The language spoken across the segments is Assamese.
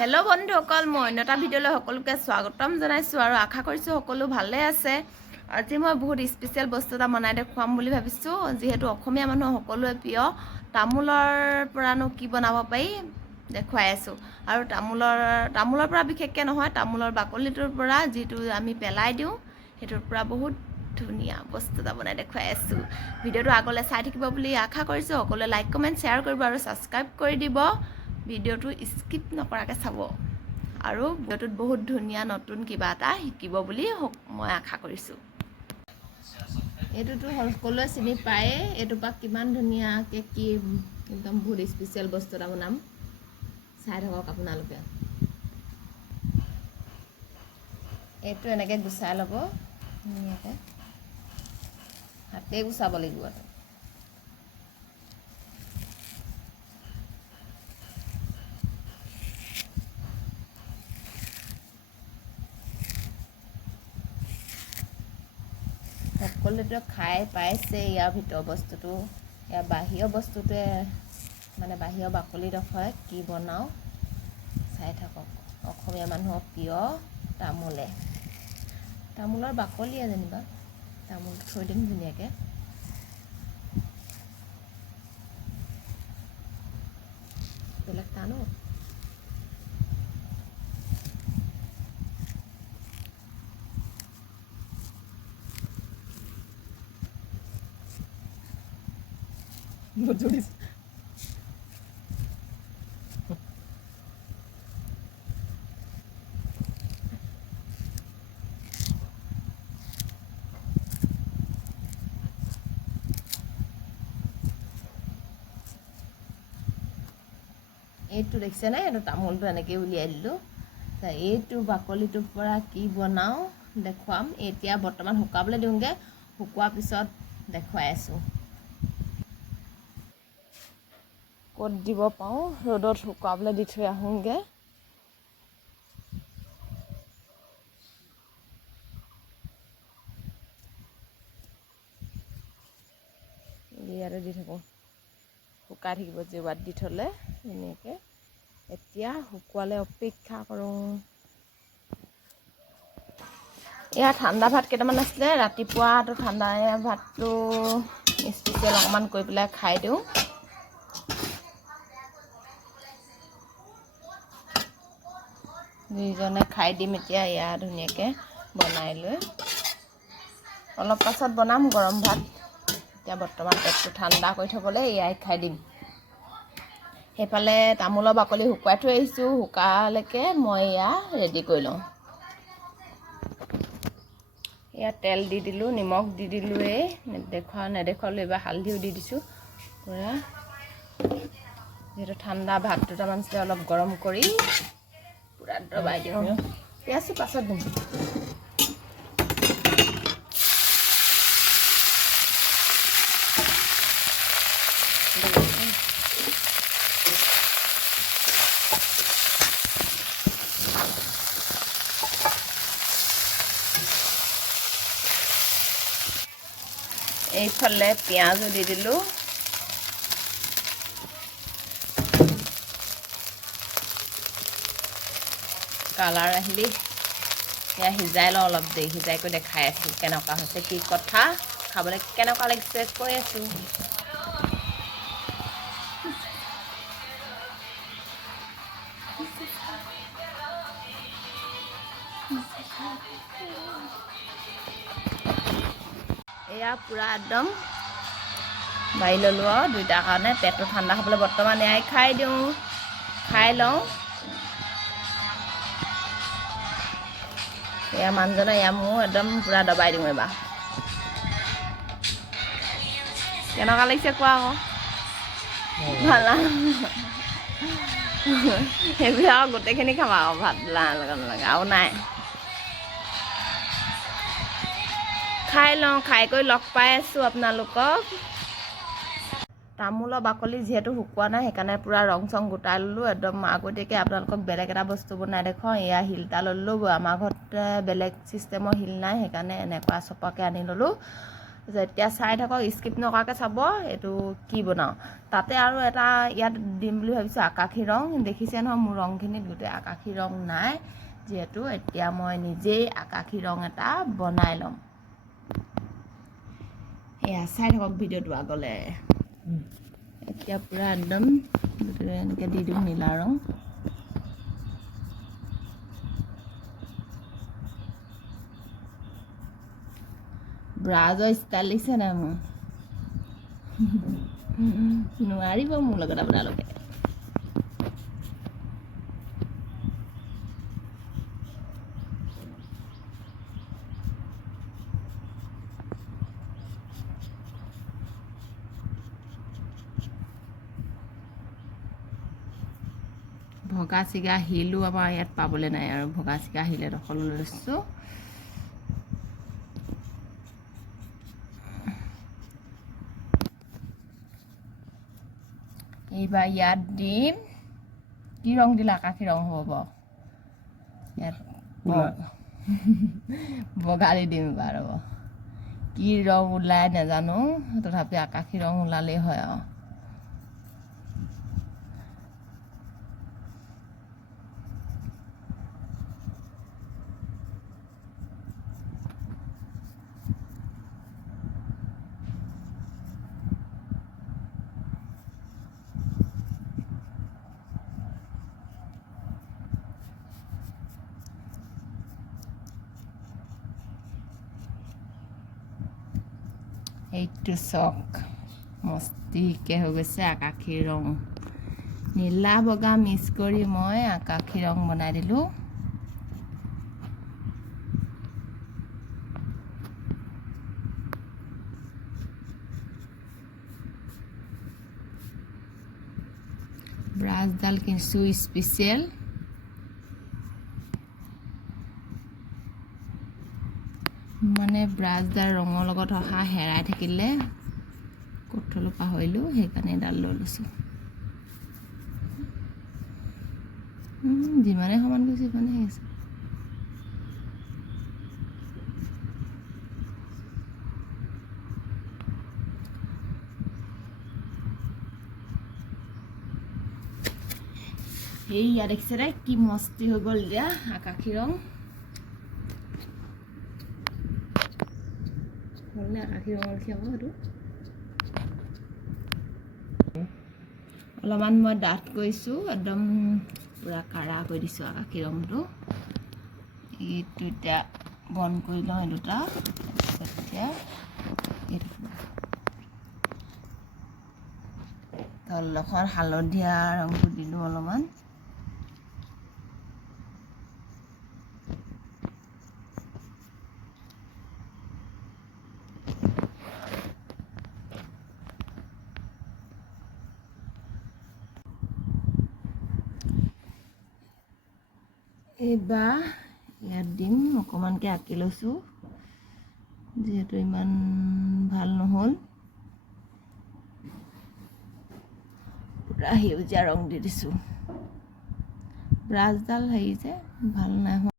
হেল্ল' বন্ধুসকল, মই অন্য এটা ভিডিঅ'লৈ সকলোকে স্বাগতম জনাইছোঁ আৰু আশা কৰিছোঁ সকলো ভালে আছে। আজি মই বহুত স্পেচিয়েল বস্তু এটা বনাই দেখুৱাম বুলি ভাবিছোঁ। যিহেতু অসমীয়া মানুহ সকলোৱে প্ৰিয় তামোলৰ পৰানো কি বনাব পাৰি দেখুৱাই আছোঁ। আৰু তামোলৰ পৰা বিশেষকৈ নহয়, তামোলৰ বাকলিটোৰ পৰা যিটো আমি পেলাই দিওঁ সেইটোৰ পৰা বহুত ধুনীয়া বস্তু এটা বনাই দেখুৱাই আছোঁ। ভিডিঅ'টো আগলৈ চাই থাকিব বুলি আশা কৰিছোঁ। সকলোৱে লাইক কমেণ্ট শ্বেয়াৰ কৰিব আৰু ছাবস্ক্ৰাইব কৰি দিব। ভিডিঅ'টো স্কিপ নকৰাকৈ চাব আৰু ভিডিঅ'টোত বহুত ধুনীয়া নতুন কিবা এটা শিকিব বুলি মই আশা কৰিছোঁ। এইটোতো সকলোৱে চিনি পায়েই। এইটোৰ পৰা কিমান ধুনীয়াকৈ কি একদম বহুত স্পেচিয়েল বস্তু এটা বনাম, চাই থাকক আপোনালোকে। এইটো এনেকৈ গুচাই ল'ব ধুনীয়াকৈ, হাতেই গুচাব লাগিব। সকলোৱে খাই পাইছে ইয়াৰ ভিতৰৰ বস্তুটো। ইয়াৰ বাহিৰৰ বস্তুটোৱে মানে বাহিৰৰ বাকলিডোখৰে কি বনাওঁ চাই থাকক। অসমীয়া মানুহৰ প্ৰিয় তামোলৰ বাকলিয়ে যেনিবা, তামোল থৈ দিম ধুনীয়াকৈ। বেলেগ টানো এইটো দেখিছেনে? এইটো তামোলটো এনেকৈ উলিয়াই দিলোঁ। এইটো বাকলিটোৰ পৰা কি বনাওঁ দেখুৱাম। এতিয়া বৰ্তমান শুকাবলৈ দিওঁগৈ, শুকোৱাৰ পিছত দেখুৱাই আছোঁ। ক'ত দিব পাৰোঁ, ৰ'দত শুকাবলৈ দি থৈ আহোঁগৈ। ইয়াতে দি থাকোঁ, শুকাই থাকিব জেওৰাত দি থ'লে ধুনীয়াকৈ। এতিয়া শুকুৱালে অপেক্ষা কৰোঁ। এয়া ঠাণ্ডা ভাত কেইটামান আছিলে, ৰাতিপুৱাটো ঠাণ্ডা ভাতটো স্পেচিয়েল অকণমান কৰি পেলাই খাই দিওঁ। দুইজনে খাই দিম এতিয়া এয়া ধুনীয়াকৈ বনাই লৈ। অলপ পাছত বনাম গৰম ভাত। এতিয়া বৰ্তমান পেটটো ঠাণ্ডা কৰি থ'বলৈ এয়াই খাই দিম। সেইফালে তামোলৰ বাকলি শুকুৱাই থৈ আহিছোঁ, শুকালৈকে মই এয়া ৰেডি কৰি লওঁ। এয়া তেল দি দিলোঁ, নিমখ দি দিলোঁ, নেদেখুৱালোঁ এইবাৰ হালধিও দি দিছোঁ পূৰা। যিহেতু ঠাণ্ডা ভাত দুটামান আছিলে, অলপ গৰম কৰি পূৰা দবাই দিওঁ। পিঁয়াজটো পাছত দিম। এইফালে পিঁয়াজো দি দিলোঁ। কালাৰ আহিলি এয়া সিজাই লওঁ অলপ দেৰি। সিজাই কৰি দেখাই আছোঁ কেনেকুৱা হৈছে, কি কথা, খাবলৈ কেনেকুৱা লাগিছে কৈ আছোঁ। এয়া পূৰা একদম বাঢ়ি ল'লোঁ আৰু দুইটাৰ কাৰণে। পেটটো ঠাণ্ডা হ'বলৈ বৰ্তমান এয়াই খাই দিওঁ, খাই লওঁ। এয়া মানুহজনে এয়া মোৰ একদম পূৰা দবাই দিওঁ এবাৰ। কেনেকুৱা লাগিছে কোৱা আকৌ। ভাল সেইবোৰ আৰু গোটেইখিনি খাবা আৰু ভাত নালাগে আৰু নাই। খাই লওঁ, খাই কৰি লগ পাই আছোঁ আপোনালোকক। তামোলৰ বাকলি যিহেতু শুকোৱা নাই, সেইকাৰণে পূৰা ৰং চং গোটাই ল'লোঁ একদম। আগতীয়াকৈ আপোনালোকক বেলেগ এটা বস্তু বনাই দেখুৱাওঁ। এয়া শিলটা ল'লোঁ, আমাৰ ঘৰত বেলেগ ছিষ্টেমৰ শিল নাই, সেইকাৰণে এনেকুৱা চপাকৈ আনি ল'লোঁ। এতিয়া চাই থাকক, স্কিপ নকৰাকৈ চাব এইটো কি বনাওঁ। তাতে আৰু এটা ইয়াত দিম বুলি ভাবিছোঁ আকাশী ৰং। দেখিছে নহয় মোৰ ৰংখিনিত গোটেই আকাশী ৰং নাই, যিহেতু এতিয়া মই নিজেই আকাশী ৰং এটা বনাই ল'ম। এয়া চাই থাকক ভিডিঅ'টো আগলৈ। এতিয়া পূৰা একদম এনেকৈ দি দিওঁ নীলা ৰং। ব্ৰাউজৰ ষ্টাইল দিছে নাই মোৰ? নোৱাৰিব মোৰ লগত আপোনালোকে। ভগা চিগা শিলো আমাৰ ইয়াত পাবলৈ নাই, আৰু ভগা চিগা শিল এডোখৰ লৈছোঁ। এইবাৰ ইয়াত দিম কি ৰং দিলে আকাশী ৰং হ'ব? ইয়াত বগা দি দিম এইবাৰ। ৰ'ব কি ৰং ওলাই নাজানো, তথাপি আকাশী ৰং ওলালেই হয় আৰু। এইটো চক মস্তিকৈ হৈ গৈছে আকাশী ৰং। নীলা বগা মিক্স কৰি মই আকাশী ৰং বনাই দিলোঁ। ব্ৰাছডাল কিনিছোঁ স্পেচিয়েল। মানে ব্ৰাছডাল ৰঙৰ লগত অহা হেৰাই থাকিলে, ক'ত থলোঁ পাহৰিলোঁ, সেইকাৰণে এডাল লৈ লৈছোঁ। যিমানে সমান গৈছে সিমানে হৈছে। এইয়া দেখিছে দে কি মস্তি হৈ গ'ল এতিয়া আকাশী ৰং। হ'লনে আকাশী ৰঙৰ লেখীয়া হ'ব সেইটো? অলপমান মই ডাঠ কৰিছোঁ, একদম পূৰা কাঢ়া কৰি দিছোঁ আকাশী ৰংটো। এইটো এতিয়া বন্ধ কৰি লওঁ এই দুটা। তাৰপিছত এতিয়া তলডোখৰ হালধীয়া ৰংটো দিলোঁ অলপমান। এইবাৰ ইয়াত দিম অকণমানকৈ আঁকি লৈছোঁ, যিহেতু ইমান ভাল নহ'ল। পূৰা সেউজীয়া ৰং দি দিছোঁ। ব্ৰাছডাল হেৰি যে ভাল নাই হোৱা।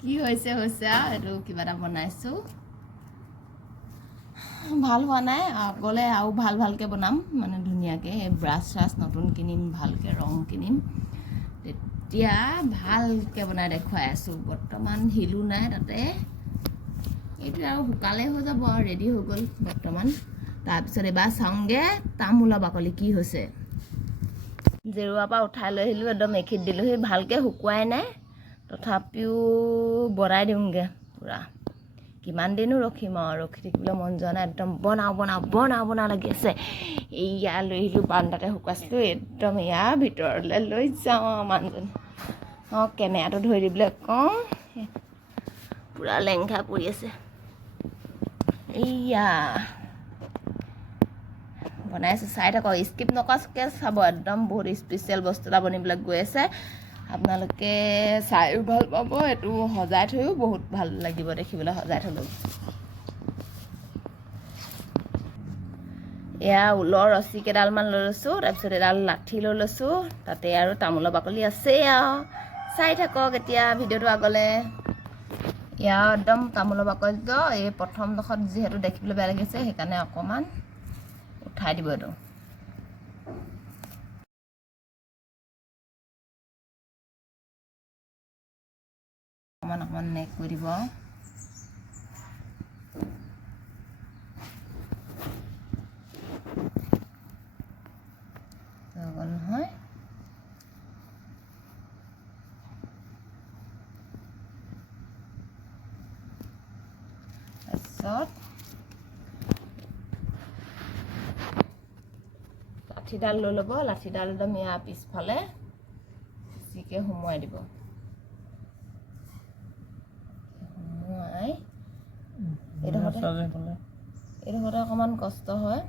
কি হৈছে হৈছে আৰু এইটো কিবা এটা বনাইছোঁ, ভাল হোৱা নাই। আগলৈ আৰু ভালকৈ বনাম, মানে ধুনীয়াকৈ এই ব্ৰাছ চ্ৰাছ নতুন কিনিম, ভালকৈ ৰং কিনিম, তেতিয়া ভালকৈ বনাই দেখুৱাই আছোঁ। বৰ্তমান শিলো নাই তাতে। এইটো আৰু শুকালে হৈ যাব আৰু ৰেডি হৈ গ'ল বৰ্তমান। তাৰপিছত এবাৰ চাওঁগৈ তামোলৰ বাকলি কি হৈছে। জেৰুৱাৰ পৰা উঠাই লৈ আহিলোঁ, একদম মেখিত দিলোঁহি, ভালকৈ শুকুৱাই নাই, তথাপিও বনাই দিওঁগৈ পূৰা। কিমান দিনো ৰখিম আৰু ৰখি থাকিবলৈ মন যোৱা নাই একদম বনাওঁ লাগি আছে এয়া লৈ আহিলোঁ বাৰান্দাতে শুকাইছিলোঁ একদম ইয়াৰ ভিতৰলৈ লৈ যাওঁ মানুহজনী কেমেৰাটো ধৰি দিবলৈ কওঁ পূৰা লেংঘা পৰি আছে এয়া বনাই আছোঁ চাই থাকক স্কিপ নকৰাকৈ চাব একদম বহুত স্পেচিয়েল বস্তু এটা বনিবলৈ গৈ আছে আপোনালোকে চাইও ভাল পাব এইটো সজাই থৈও বহুত ভাল লাগিব দেখিবলৈ সজাই থ'লেও এয়া ঊলৰ ৰছী কেইডালমান লৈ লৈছোঁ তাৰপিছত এডাল লাঠি লৈ লৈছোঁ তাতে আৰু তামোলৰ বাকলি আছেই আৰু চাই থাকক এতিয়া ভিডিঅ'টো আগলৈ এয়া একদম তামোলৰ বাকলিটো এই প্ৰথমডোখৰত যিহেতু দেখিবলৈ বেয়া লাগিছে সেইকাৰণে অকণমান উঠাই দিব এইটো অকণমান নেক কৰি দিব নহয় তাৰপিছত লাঠিডাল লৈ ল'ব লাঠিডাল একদম ইয়াৰ পিছফালে বেছিকৈ সোমোৱাই দিব সোমোৱাই এইডোখৰতে অকণমান কষ্ট হয়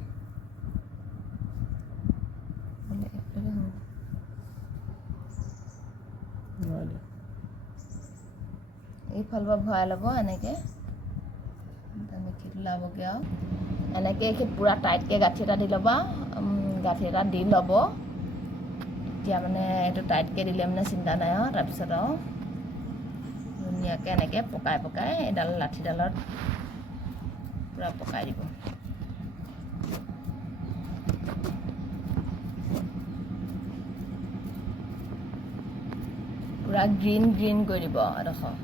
এইফালৰ পৰা ভৰাই ল'ব এনেকৈ মিঠিটো লাবগৈ আৰু এনেকৈ পূৰা টাইটকৈ গাঁঠি এটা দি ল'বা গাঁঠি এটা দি ল'ব তেতিয়া মানে এইটো টাইটকৈ দিলে মানে চিন্তা নাই আৰু তাৰপিছত আৰু ধুনীয়াকৈ এনেকৈ পকাই এডাল লাঠিডালত পূৰা পকাই দিব পূৰা গ্ৰীণ কৰি দিব এডোখৰ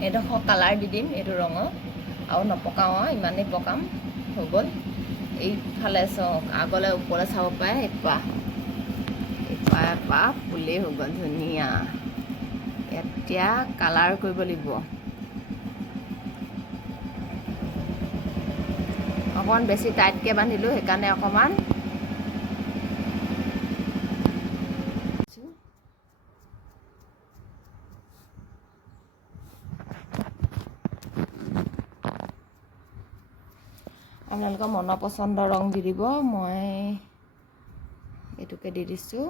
এইডোখৰ কালাৰ দি দিম এইটো ৰঙৰ আৰু নপকাওঁ আৰু ইমানেই পকাম হৈ গ'ল এইফালে চাওক আগলৈ ওপৰলৈ চাব পাৰে এপাহ ফুলেই হৈ গ'ল ধুনীয়া এতিয়া কালাৰ কৰিব লাগিব অকণমান বেছি টাইটকৈ বান্ধিলোঁ সেইকাৰণে অকণমান আপোনালোকৰ মনৰ পচন্দৰ ৰং দি দিব মই এইটোকে দি দিছোঁ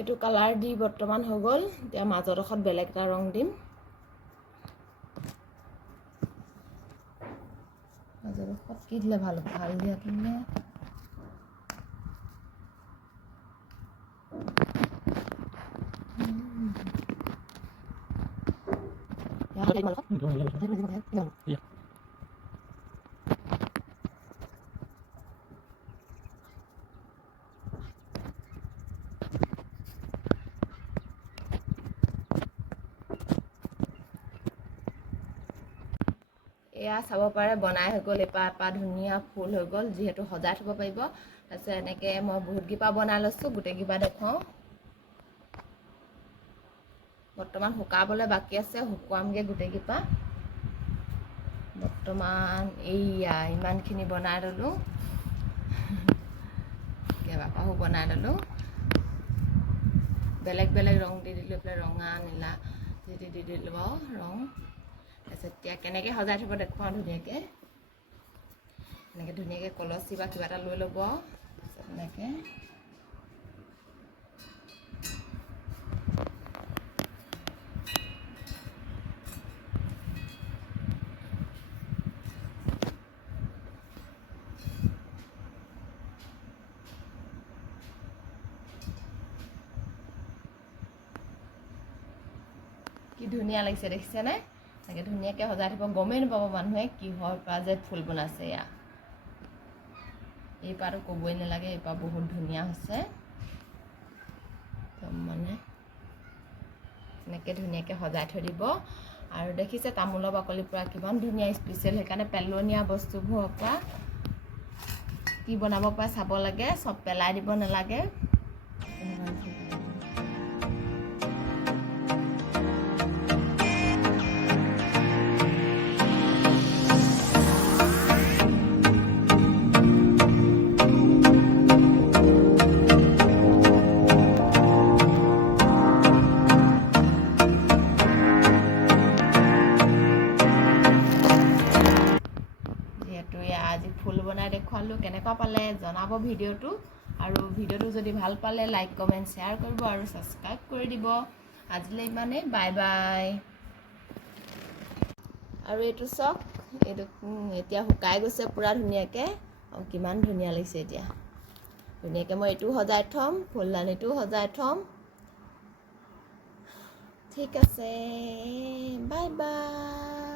এইটো কালাৰ দি বৰ্তমান হৈ গ'ল এতিয়া মাজৰডোখৰত বেলেগ এটা ৰং দিম মাজৰডোখৰত কি দিলে ভাল হ'ব হালধীয়া দিলে এয়া চাব পাৰে বনাই হৈ গ'ল এপাহ ধুনীয়া ফুল হৈ গ'ল যিহেতু সজাই থ'ব পাৰিব তাৰপিছত এনেকৈ মই বহুতকেইপা বনাই লৈছোঁ গোটেইকেইপা দেখুৱাওঁ বৰ্তমান শুকাবলৈ বাকী আছে শুকুৱামগৈ গোটেইকেইপা বৰ্তমান এইয়া ইমানখিনি বনাই ল'লোঁ কেইবাপাহো বনাই ল'লোঁ বেলেগ ৰং দি দিলোঁ ৰঙা নীলা দি দিলোঁ ৰং তাৰপিছত এতিয়া কেনেকৈ সজাই থ'ব দেখুৱাওঁ ধুনীয়াকৈ। এনেকৈ ধুনীয়াকৈ কলচী বা কিবা এটা লৈ ল'ব। তাৰপিছত এনেকৈ কি ধুনীয়া লাগিছে দেখিছেনে? এনেকৈ ধুনীয়াকৈ সজাই থ'ব, গমেই নাপাব মানুহে কিহৰ পৰা যে ফুল বনাইছে। এয়া এই পাৰটো ক'বই নালাগে, এই পাৰ বহুত ধুনীয়া হৈছে। মানে এনেকৈ ধুনীয়াকৈ সজাই থৈ দিব। আৰু দেখিছে তামোলৰ বাকলিৰ পৰা কিমান ধুনীয়া স্পেচিয়েল। সেইকাৰণে পেলনীয়া বস্তুবোৰৰ পৰা কি বনাব পাৰে চাব লাগে, চব পেলাই দিব নালাগে। আজি ফুল বনাই দেখুৱালোঁ, কেনেকুৱা পালে জনাব ভিডিঅ'টো। আৰু ভিডিঅ'টো যদি ভাল পালে লাইক কমেণ্ট শ্বেয়াৰ কৰিব আৰু ছাবস্ক্ৰাইব কৰি দিব। আজিলৈ ইমানেই, বাই বাই। আৰু এইটো চাওক, এইটো এতিয়া শুকাই গৈছে পূৰা ধুনীয়াকৈ। আৰু কিমান ধুনীয়া লাগিছে এতিয়া। ধুনীয়াকৈ মই এইটোও সজাই থ'ম, ফুলদানিটোও সজাই থ'ম। ঠিক আছে, বাই বাই।